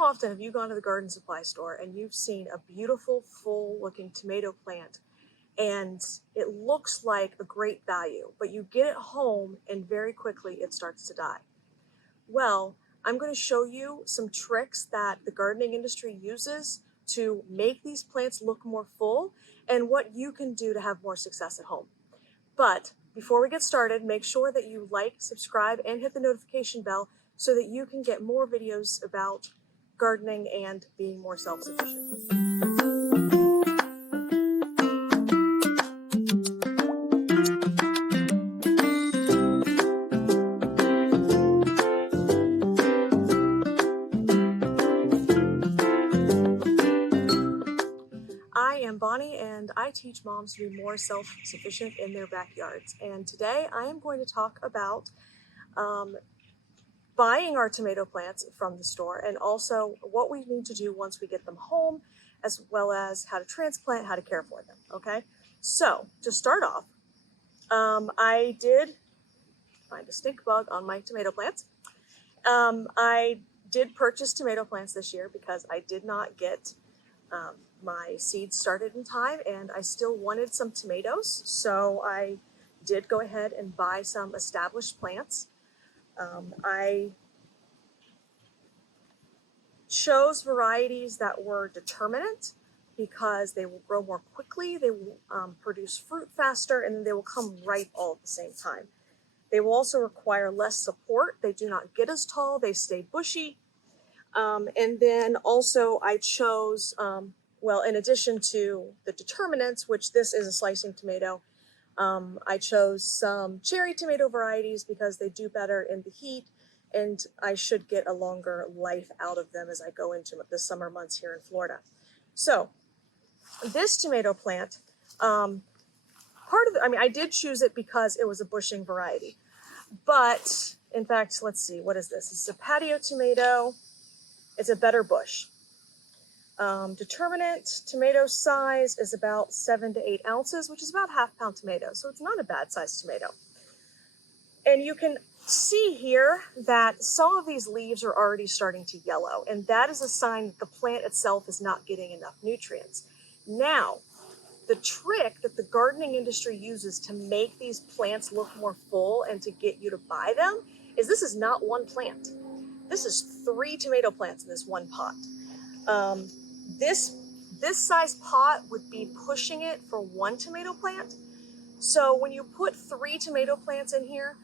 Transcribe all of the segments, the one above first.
how often have you gone to the garden supply store and you've seen a beautiful, full-looking tomato plant and it looks like a great value, but you get it home and very quickly it starts to die? Well, I'm going to show you some tricks that the gardening industry uses to make these plants look more full and what you can do to have more success at home. But before we get started, make sure that you like, subscribe, and hit the notification bell so that you can get more videos about gardening and being more self-sufficient. I am Bonnie and I teach moms to be more self-sufficient in their backyards. And today I am going to talk about buying our tomato plants from the store and also what we need to do once we get them home, as well as how to transplant, how to care for them, okay? So to start off, I did find a stink bug on my tomato plants. I did purchase tomato plants this year because I did not get my seeds started in time and I still wanted some tomatoes. So I did go ahead and buy some established plants. I chose varieties that were determinate because they will grow more quickly, they will produce fruit faster, and they will come ripe all at the same time. They will also require less support. They do not get as tall, they stay bushy. And then also I chose, well, in addition to the determinants, which this is a slicing tomato, I chose some cherry tomato varieties because they do better in the heat and I should get a longer life out of them as I go into the summer months here in Florida. So this tomato plant, I did choose it because it was a bushing variety, but in fact, let's see, what is this? This is a patio tomato. It's a better bush. Determinant tomato size is about 7 to 8 ounces, which is about ½ pound tomato. So it's not a bad sized tomato. And you can see here that some of these leaves are already starting to yellow, and that is a sign that the plant itself is not getting enough nutrients. Now, the trick that the gardening industry uses to make these plants look more full and to get you to buy them is this is not one plant. This is 3 tomato plants in this one pot. This size pot would be pushing it for 1 tomato plant. So when you put 3 tomato plants in here,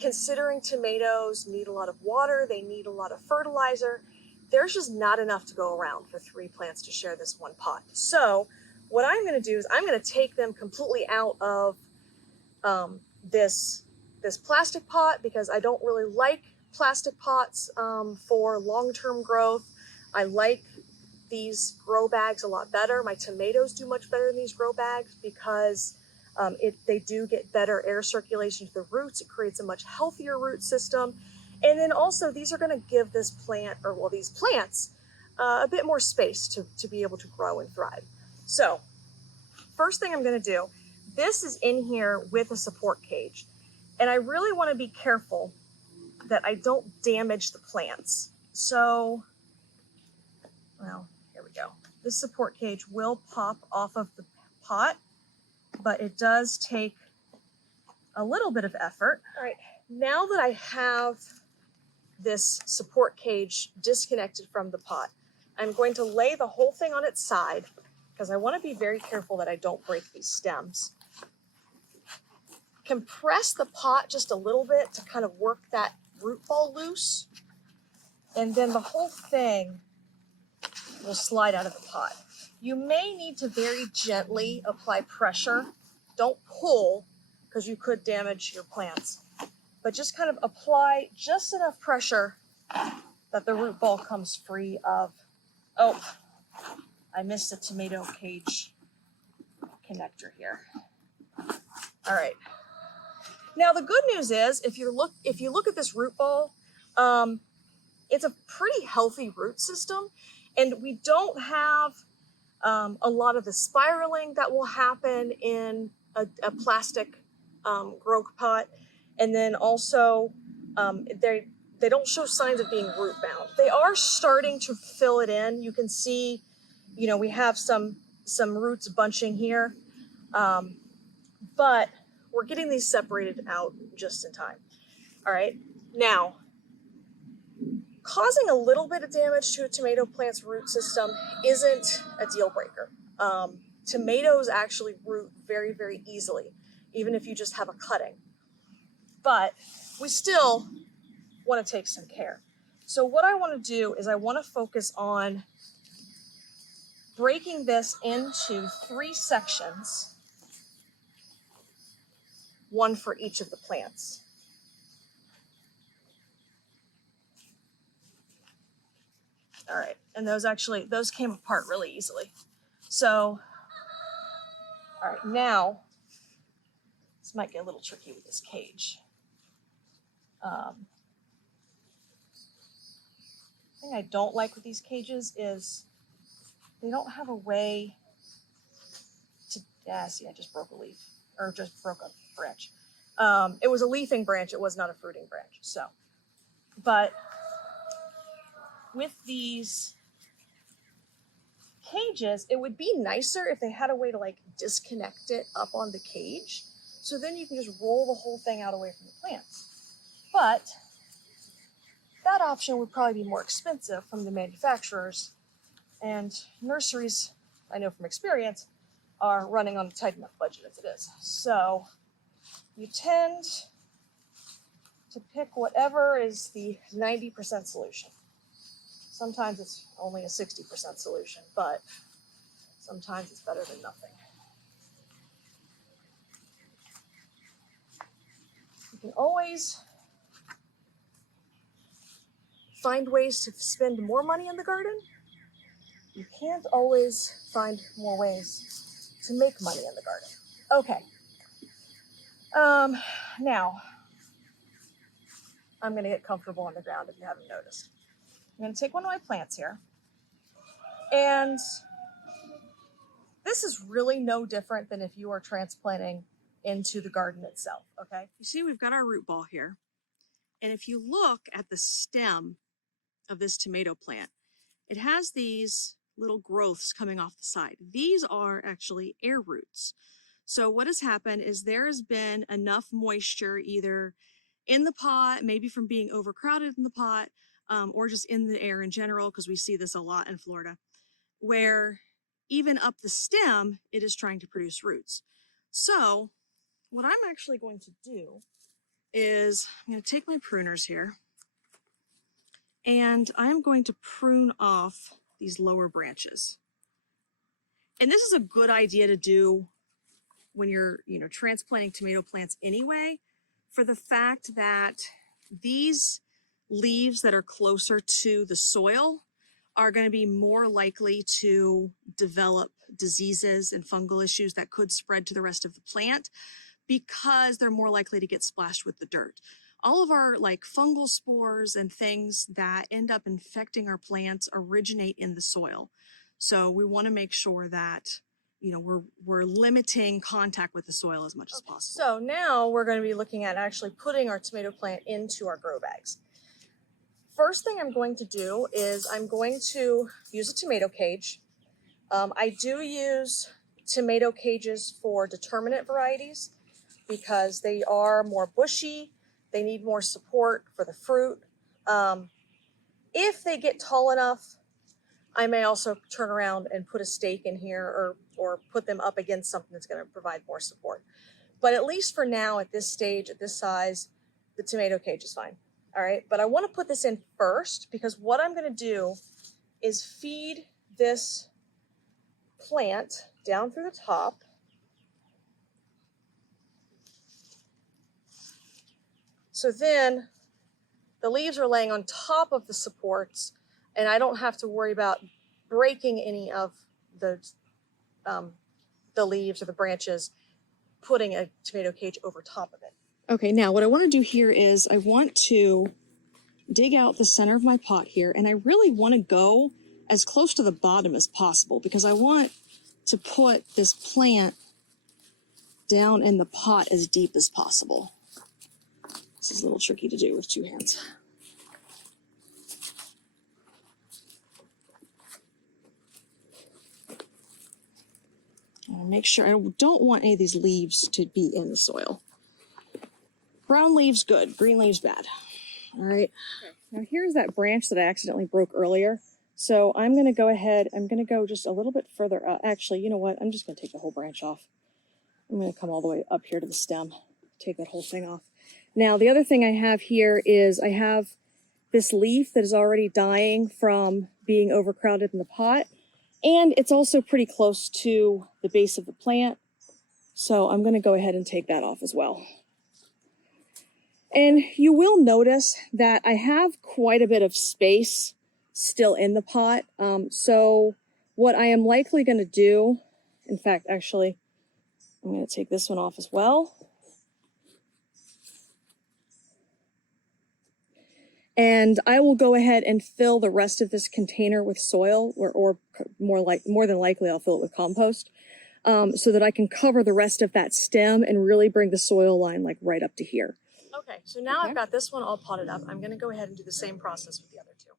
considering tomatoes need a lot of water, they need a lot of fertilizer, there's just not enough to go around for 3 plants to share this one pot. So what I'm going to do is I'm going to take them completely out of this plastic pot because I don't really like plastic pots for long-term growth. I like these grow bags a lot better. My tomatoes do much better in these grow bags because they do get better air circulation to the roots. It creates a much healthier root system. And then also these are going to give this plant, or well, these plants, a bit more space to be able to grow and thrive. So first thing I'm going to do, this is in here with a support cage. And I really want to be careful that I don't damage the plants. So, well, here we go. This support cage will pop off of the pot, but it does take a little bit of effort. All right, now that I have this support cage disconnected from the pot, I'm going to lay the whole thing on its side because I want to be very careful that I don't break these stems. Compress the pot just a little bit to kind of work that root ball loose, and then the whole thing will slide out of the pot. You may need to very gently apply pressure. Don't pull because you could damage your plants, but just kind of apply just enough pressure that the root ball comes free of, oh, I missed the tomato cage connector here. All right. Now the good news is, if you look at this root ball, it's a pretty healthy root system, and we don't have a lot of the spiraling that will happen in a plastic grow pot. And then also they don't show signs of being root bound. They are starting to fill it in. You can see, you know, we have some roots bunching here, but we're getting these separated out just in time. All right, now, causing a little bit of damage to a tomato plant's root system isn't a deal breaker. Tomatoes actually root very, very easily, even if you just have a cutting. But we still want to take some care. So what I want to do is I want to focus on breaking this into 3 sections, one for each of the plants. All right, and those came apart really easily. So, all right, now, this might get a little tricky with this cage. The thing I don't like with these cages is they don't have a way to, see, I just broke a leaf, or just broke a branch. It was a leafing branch, it was not a fruiting branch, so. But with these cages, it would be nicer if they had a way to like disconnect it up on the cage, so then you can just roll the whole thing out away from the plants. But that option would probably be more expensive from the manufacturers, and nurseries, I know from experience, are running on a tight enough budget as it is. So you tend to pick whatever is the 90% solution. Sometimes it's only a 60% solution, but sometimes it's better than nothing. You can always find ways to spend more money in the garden. You can't always find more ways to make money in the garden. Okay. Now, I'm going to get comfortable on the ground if you haven't noticed. I'm going to take one of my plants here. And this is really no different than if you are transplanting into the garden itself, okay? You see, we've got our root ball here. And if you look at the stem of this tomato plant, it has these little growths coming off the side. These are actually air roots. So what has happened is there has been enough moisture either in the pot, maybe from being overcrowded in the pot, or just in the air in general, because we see this a lot in Florida, where even up the stem, it is trying to produce roots. So what I'm actually going to do is I'm going to take my pruners here, and I'm going to prune off these lower branches. And this is a good idea to do when you're, transplanting tomato plants anyway, for the fact that these leaves that are closer to the soil are going to be more likely to develop diseases and fungal issues that could spread to the rest of the plant because they're more likely to get splashed with the dirt. All of our fungal spores and things that end up infecting our plants originate in the soil. So we want to make sure that we're limiting contact with the soil as much as possible. So now we're going to be looking at actually putting our tomato plant into our grow bags. First thing I'm going to do is I'm going to use a tomato cage. I do use tomato cages for determinate varieties because they are more bushy. They need more support for the fruit. If they get tall enough, I may also turn around and put a stake in here or put them up against something that's going to provide more support. But at least for now, at this stage, at this size, the tomato cage is fine. All right, but I want to put this in first because what I'm going to do is feed this plant down through the top. So then the leaves are laying on top of the supports, and I don't have to worry about breaking any of the leaves or the branches, putting a tomato cage over top of it. Okay, now what I want to do here is I want to dig out the center of my pot here, and I really want to go as close to the bottom as possible because I want to put this plant down in the pot as deep as possible. This is a little tricky to do with 2 hands. make sure, I don't want any of these leaves to be in the soil. Brown leaves, good. Green leaves, bad. All right. Okay. Now here's that branch that I accidentally broke earlier. So I'm going to go ahead, I'm going to go just a little bit further up. Actually, you know what? I'm just going to take the whole branch off. I'm going to come all the way up here to the stem, take that whole thing off. Now, the other thing I have here is I have this leaf that is already dying from being overcrowded in the pot. And it's also pretty close to the base of the plant. So I'm going to go ahead and take that off as well. And you will notice that I have quite a bit of space still in the pot. So what I am likely going to do, in fact, actually, I'm going to take this one off as well. And I will go ahead and fill the rest of this container with soil, or more than likely I'll fill it with compost, so that I can cover the rest of that stem and really bring the soil line like right up to here. Okay, so now I've got this one all potted up. I'm going to go ahead and do the same process with the other two.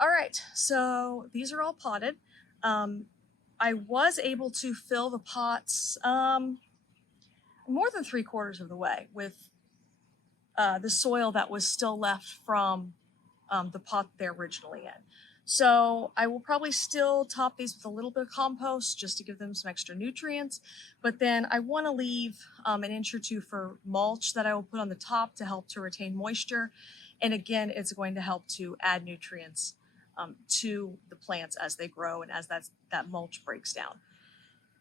All right, so these are all potted. I was able to fill the pots more than 3/4 of the way with the soil that was still left from the pot they're originally in. So I will probably still top these with a little bit of compost just to give them some extra nutrients. But then I want to leave an inch or two for mulch that I will put on the top to help to retain moisture. And again, it's going to help to add nutrients to the plants as they grow and as that mulch breaks down.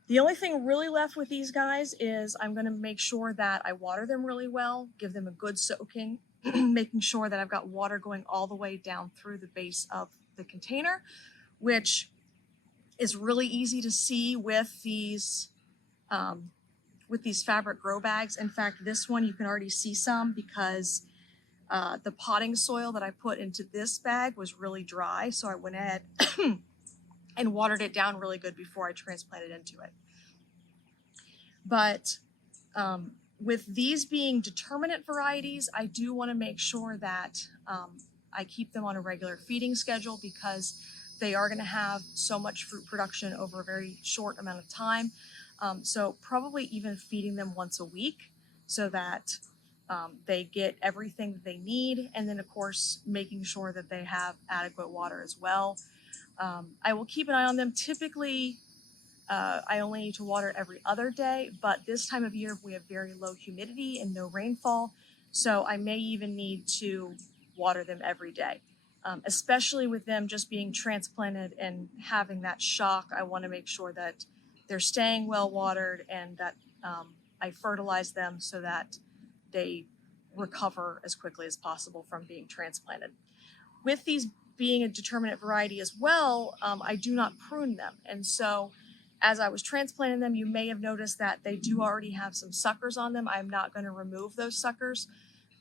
The only thing really left with these guys is I'm going to make sure that I water them really well, give them a good soaking, making sure that I've got water going all the way down through the base of the container, which is really easy to see with these fabric grow bags. In fact, this one you can already see some because the potting soil that I put into this bag was really dry, so I went ahead and watered it down really good before I transplanted into it. But with these being determinate varieties, I do want to make sure that I keep them on a regular feeding schedule because they are going to have so much fruit production over a very short amount of time. So probably even feeding them once a week so that they get everything that they need. And then, of course, making sure that they have adequate water as well. I will keep an eye on them. Typically, I only need to water every other day, but this time of year we have very low humidity and no rainfall, so I may even need to water them every day. Especially with them just being transplanted and having that shock, I want to make sure that they're staying well watered and that I fertilize them so that they recover as quickly as possible from being transplanted. With these being a determinate variety as well, I do not prune them. And so as I was transplanting them, you may have noticed that they do already have some suckers on them. I'm not going to remove those suckers.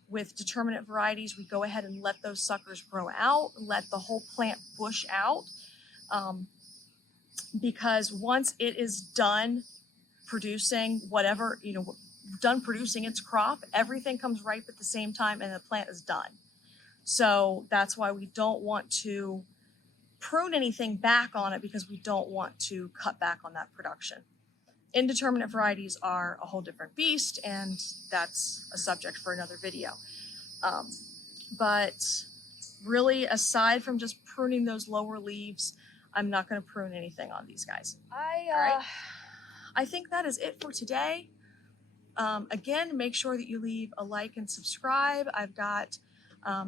With determinate varieties, we go ahead and let those suckers grow out, let the whole plant bush out, because once it is done producing whatever, done producing its crop, everything comes ripe at the same time and the plant is done. So that's why we don't want to prune anything back on it because we don't want to cut back on that production. Indeterminate varieties are a whole different beast, and that's a subject for another video. But really, aside from just pruning those lower leaves, I'm not going to prune anything on these guys. I think that is it for today. Again, make sure that you leave a like and subscribe. I've got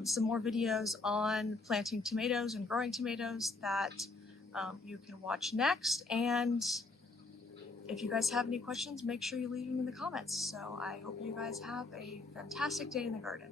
some more videos on planting tomatoes and growing tomatoes that you can watch next. And if you guys have any questions, make sure you leave them in the comments. So I hope you guys have a fantastic day in the garden.